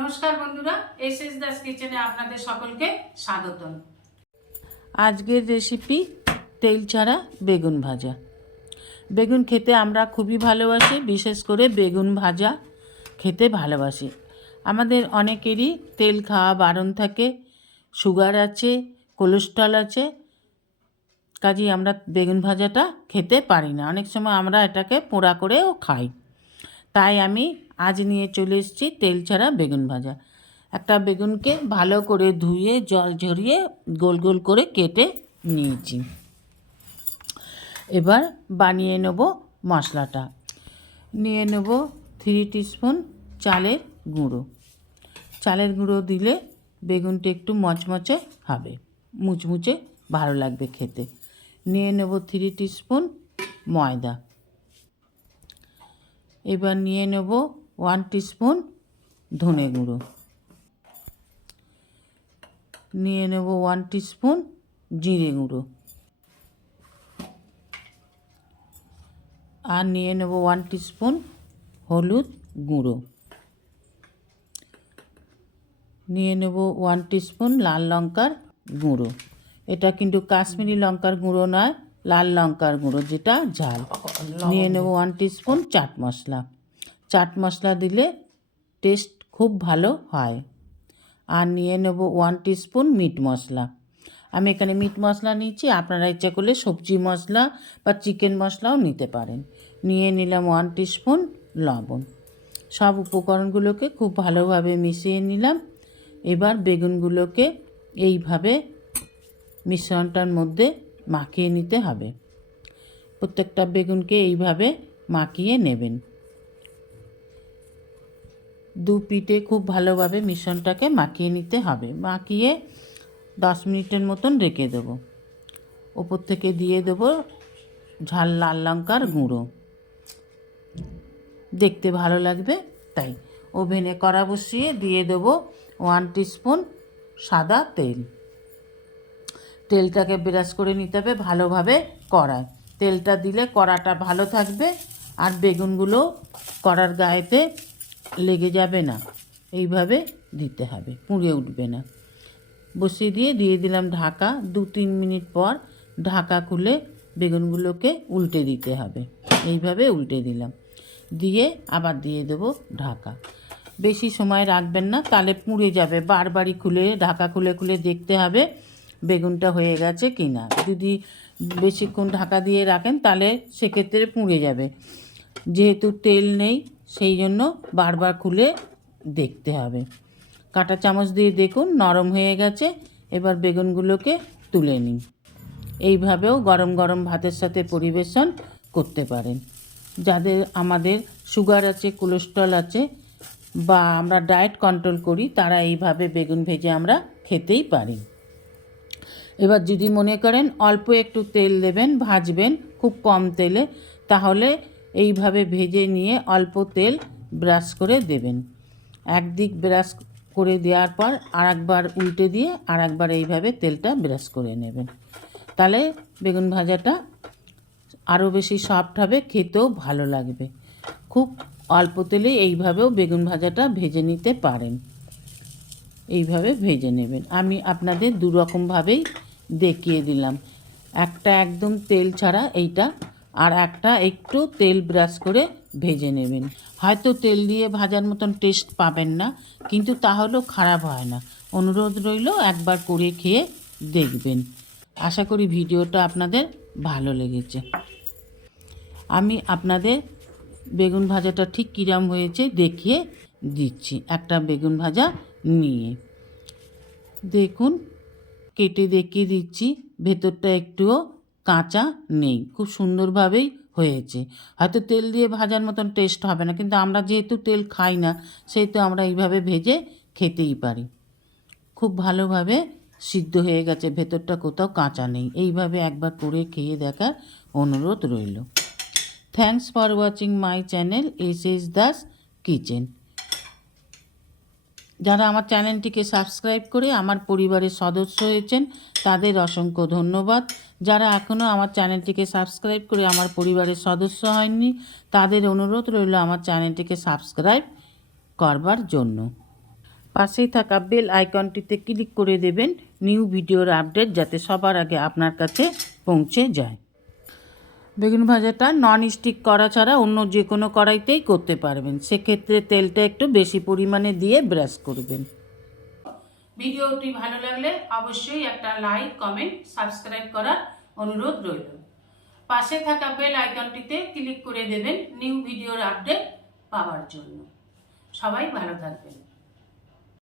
নমস্কার বন্ধুরা S S Das কিচেনে আপনাদের সকলকে স্বাগতম। আজকের রেসিপি তেল ছাড়া বেগুন ভাজা। বেগুন খেতে আমরা খুবই ভালোবাসি, বিশেষ করে বেগুন ভাজা খেতে ভালোবাসি। আমাদের অনেকেরই তেল খাওয়া বারণ থাকে, সুগার আছে কোলেস্ট্রল আছে, কাজেই আমরা বেগুন ভাজাটা খেতে পারি না। অনেক সময় আমরা এটাকে পোড়া করেও খাই। তাই আমি আজ নিয়ে চলে এসেছি তেল ছাড়া বেগুন ভাজা। একটা বেগুনকে ভালো করে ধুয়ে, জল ঝরিয়ে, গোল গোল করে কেটে নিয়েছি। এবার বানিয়ে নেব মশলাটা। নিয়ে নেব থ্রি টিস্পুন চালের গুঁড়ো। চালের গুঁড়ো দিলে বেগুনটা একটু মচমচে হবে, মুচমুচে ভালো লাগবে খেতে। নিয়ে নেব থ্রি টিস্পুন ময়দা। এবার নিয়ে নেব ওয়ান টিস্পুন ধনে গুঁড়ো। নিয়ে নেব ওয়ান টিস্পুন জিরে গুঁড়ো। আর নিয়ে নেব ওয়ান টিস্পুন হলুদ গুঁড়ো। নিয়ে নেব ওয়ান টিস্পুন লাল লঙ্কার গুঁড়ো। এটা কিন্তু কাশ্মীরি লঙ্কার গুঁড়ো নয় লাল লঙ্কার গুঁড়ো যেটা ঝাল। নিয়ে নেব ওয়ান টিস্পুন চাট মশলা। চাট মশলা দিলে টেস্ট খুব ভালো হয়। আর নিয়ে নেব ওয়ান টিস্পুন মিট মশলা। আমি এখানে মিট মশলা নিচ্ছি আপনারা ইচ্ছা করলে সবজি মশলা বা চিকেন মশলাও নিতে পারেন। নিয়ে নিলাম ওয়ান টিস্পুন লবণ। সব উপকরণগুলোকে খুব ভালোভাবে মিশিয়ে নিলাম। এবার বেগুনগুলোকে এইভাবে মিশ্রণটার মধ্যে মাখিয়ে নিতে হবে। প্রত্যেকটা বেগুনকে এইভাবে মাখিয়ে নেবেন। দু পিঠে খুব ভালোভাবে মিশ্রণটাকে মাখিয়ে নিতে হবে। মাখিয়ে দশ মিনিটের মতন রেখে দেবো। ওপর থেকে দিয়ে দেবো ঝাল লাল লঙ্কার গুঁড়ো। দেখতে ভালো লাগবে, তাই ওভেনে কড়া বসিয়ে দিয়ে দেবো ওয়ান টিস্পুন সাদা তেল। তেলটাকে ব্রাশ করে নিতে হবে ভালোভাবে কড়ায়। তেলটা দিলে কড়াটা ভালো থাকবে আর বেগুনগুলো কড়ার গায়েতে লেগে যাবে না। এইভাবে দিতে হবে, পুড়ে উঠবে না। বসিয়ে দিয়ে দিয়ে দিলাম ঢাকা। দু তিন মিনিট পর ঢাকা খুলে বেগুনগুলোকে উল্টে দিতে হবে। এইভাবে উল্টে দিলাম। দিয়ে আবার দিয়ে দেবো ঢাকা। বেশি সময় রাখবেন না তাহলে পুড়ে যাবে। বারবারই খুলে, ঢাকা খুলে খুলে দেখতে হবে বেগুনটা হয়ে গেছে কি না যদি বেশিক্ষণ ঢাকা দিয়ে রাখেন তাহলে সেক্ষেত্রে পুড়ে যাবে। যেহেতু তেল নেই, সেই জন্য বারবার খুলে দেখতে হবে। কাঁটা চামচ দিয়ে দেখুন, নরম হয়ে গেছে। এবার বেগুনগুলোকে তুলে নিন। এইভাবেও গরম গরম ভাতের সাথে পরিবেশন করতে পারেন। যাদের আমাদের সুগার আছে, কোলেস্ট্রল আছে বা আমরা ডায়েট কন্ট্রোল করি, তারা এইভাবে বেগুন ভেজে আমরা খেতেই পারি। এবার যদি মনে করেন অল্প একটু তেল দেবেন, ভাজবেন খুব কম তেলে, তাহলে এইভাবে ভেজে নিয়ে অল্প তেল ব্রাশ করে দেবেন। একদিক ব্রাশ করে দেওয়ার পর আর একবার উল্টে দিয়ে আর একবার এইভাবে তেলটা ব্রাশ করে নেবেন। তাহলে বেগুন ভাজাটা আরও বেশি সফট হবে, খেতেও ভালো লাগবে। খুব অল্প তেলে এইভাবেও বেগুন ভাজাটা ভেজে নিতে পারেন। এইভাবে ভেজে নেবেন। আমি আপনাদের দুরকমভাবেই দেখিয়ে দিলাম। একটা একদম তেল ছাড়া এইটা আর একটা একটু তেল ব্রাশ করে ভেজে নেবেন। হয়তো তেল দিয়ে ভাজার মতন টেস্ট পাবেন না, কিন্তু তাহলেও খারাপ হয় না। অনুরোধ রইল একবার করে খেয়ে দেখবেন। আশা করি ভিডিওটা আপনাদের ভালো লেগেছে। আমি আপনাদের বেগুন ভাজাটা ঠিক কীরম হয়েছে দেখিয়ে দিচ্ছি একটা বেগুন ভাজা নিয়ে। দেখুন, কেটে দেখিয়ে দিচ্ছি, ভেতরটা একটুও কাঁচা নেই, খুব সুন্দরভাবেই হয়েছে। হয়তো তেল দিয়ে ভাজার মতন টেস্ট হবে না, কিন্তু আমরা যেহেতু তেল খাই না, সেহেতু আমরা এইভাবে ভেজে খেতেই পারি। খুব ভালোভাবে সিদ্ধ হয়ে গেছে, ভেতরটা কোথাও কাঁচা নেই। এইভাবে একবার করে খেয়ে দেখার অনুরোধ রইল। Thanks for watching my channel S S Das kitchen যারা আমার চ্যানেলটিকে সাবস্ক্রাইব করে আমার পরিবারের সদস্য হয়েছেন, তাদের অসংখ্য ধন্যবাদ। যারা এখনও আমার চ্যানেলটিকে সাবস্ক্রাইব করে আমার পরিবারের সদস্য হয়নি, তাদের অনুরোধ রইল আমার চ্যানেলটিকে সাবস্ক্রাইব করবার জন্য। পাশেই থাকা বেল আইকনটিতে ক্লিক করে দেবেন, নিউ ভিডিওর আপডেট যাতে সবার আগে আপনার কাছে পৌঁছে যায়। বেগুন ভাজাটা নন স্টিক করা ছাড়া অন্য যে কোনো কড়াইতেই করতে পারবেন। সেক্ষেত্রে তেলটা একটু বেশি পরিমাণে দিয়ে ব্রাশ করবেন। ভিডিওটি ভালো লাগলে অবশ্যই একটা লাইক, কমেন্ট, সাবস্ক্রাইব করার অনুরোধ রইল। পাশে থাকা বেল আইকনটিতে ক্লিক করে দেবেন নিউ ভিডিওর আপডেট পাওয়ার জন্য। সবাই ভালো থাকবেন।